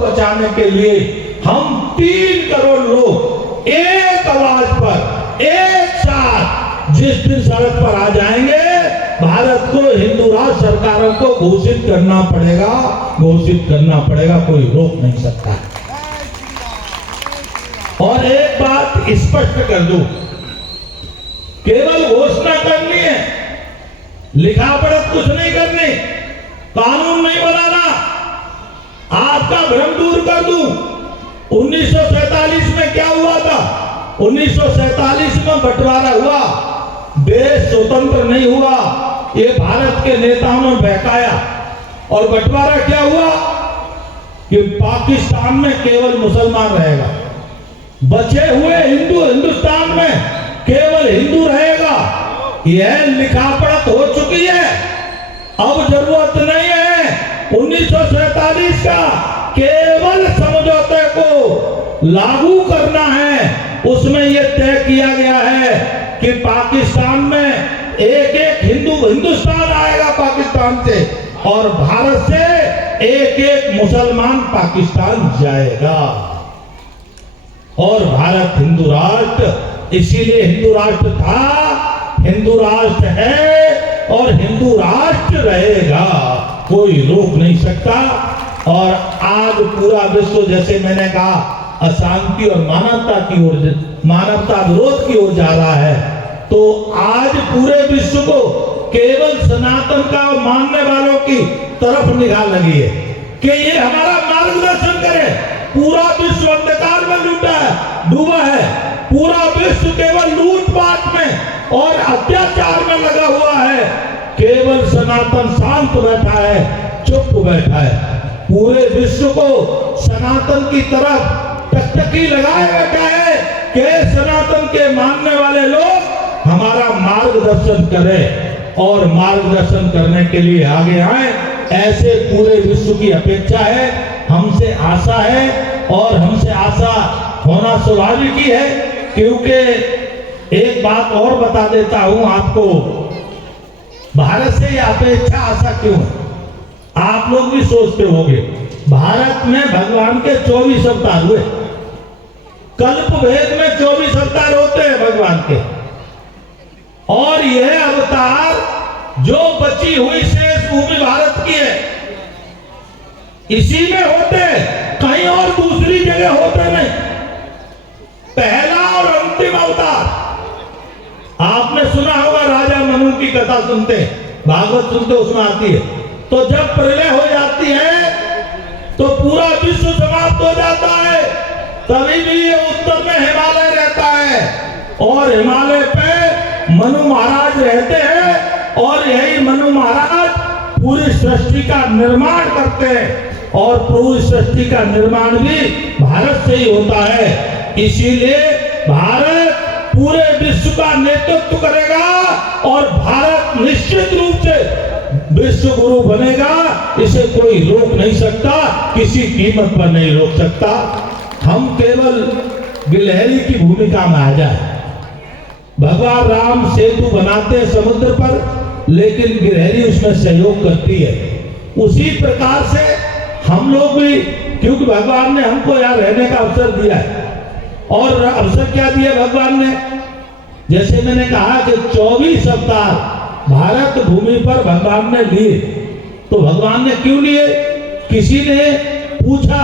बचाने के लिए हम 3 करोड़ लोग एक आवाज पर एक साथ जिस दिन सड़क पर आ जाएंगे, भारत को हिंदू राष्ट्र सरकारों को घोषित करना पड़ेगा, कोई रोक नहीं सकता। और एक बात स्पष्ट कर दूं, केवल घोषणा करनी है, लिखा पढ़त कुछ नहीं करनी, कानून नहीं बनाना। आपका भ्रम दूर कर दूं, 1947 में क्या हुआ था? 1947 में बंटवारा हुआ, देश स्वतंत्र नहीं हुआ, ये भारत के नेताओं ने बहकाया। और बंटवारा क्या हुआ कि पाकिस्तान में केवल मुसलमान रहेगा, बचे हुए हिंदुस्तान में केवल हिंदू रहेगा। यह लिखा पढ़त हो चुकी है, अब जरूरत नहीं है 1947 का, केवल समझौते को लागू करना है। उसमें यह तय किया गया है कि पाकिस्तान में एक हिंदुस्तान आएगा पाकिस्तान से, और भारत से एक मुसलमान पाकिस्तान जाएगा। और भारत हिंदू राष्ट्र, इसीलिए हिंदू राष्ट्र था, हिंदू राष्ट्र है और हिंदू राष्ट्र रहेगा, कोई रोक नहीं सकता। और आज पूरा विश्व, जैसे मैंने कहा, अशांति और मानवता विरोध की ओर जा रहा है। तो आज पूरे विश्व को केवल सनातन का मानने वालों की तरफ निगाह लगी है कि ये हमारा मार्गदर्शन करे। पूरा विश्व अंधकार में डूबा है, पूरा विश्व केवल लूटपाट में और अत्याचार में लगा हुआ है। केवल सनातन शांत बैठा है, चुप बैठा है। पूरे विश्व को सनातन की तरफ टकटकी लगाए बैठा है कि सनातन के मानने वाले लोग हमारा मार्गदर्शन करें, और मार्गदर्शन करने के लिए आगे आए। ऐसे पूरे विश्व की अपेक्षा है, हमसे आशा है, और हमसे आशा होना स्वाभाविक ही है। क्योंकि एक बात और बता देता हूं आपको, भारत से यह अपेक्षा आशा क्यों है? आप लोग भी सोचते होंगे, भारत में भगवान के 24 अवतार हुए, कल्प भेद में 24 अवतार होते हैं भगवान के, और यह अवतार जो बची हुई शेष भूमि भारत की है, इसी में होते, कहीं और दूसरी जगह होते नहीं। पहला और अंतिम अवतार आपने सुना होगा, राजा मनु की कथा सुनते, भागवत सुनते, उसमें आती है। तो जब प्रलय हो जाती है तो पूरा विश्व समाप्त हो जाता है, तभी भी ये उत्तर में हिमालय रहता है, और हिमालय पे मनु महाराज रहते हैं, और यही मनु महाराज पूरी सृष्टि का निर्माण करते हैं। और पूरी सृष्टि का निर्माण भी भारत से ही होता है। इसीलिए भारत पूरे विश्व का नेतृत्व करेगा, और भारत निश्चित रूप से विश्व गुरु बनेगा। इसे कोई रोक नहीं सकता, किसी कीमत पर नहीं रोक सकता। हम केवल गिलहरी की भूमिका में आ जाए। भगवान राम सेतु बनाते हैं समुद्र पर, लेकिन गिलहरी उसमें सहयोग करती है। उसी प्रकार से हम लोग भी, क्योंकि भगवान ने हमको यहाँ रहने का अवसर दिया है, और अवसर क्या दिया भगवान ने? जैसे मैंने कहा कि 24 अवतार भारत भूमि पर भगवान ने लिए। तो भगवान ने क्यों लिए? किसी ने पूछा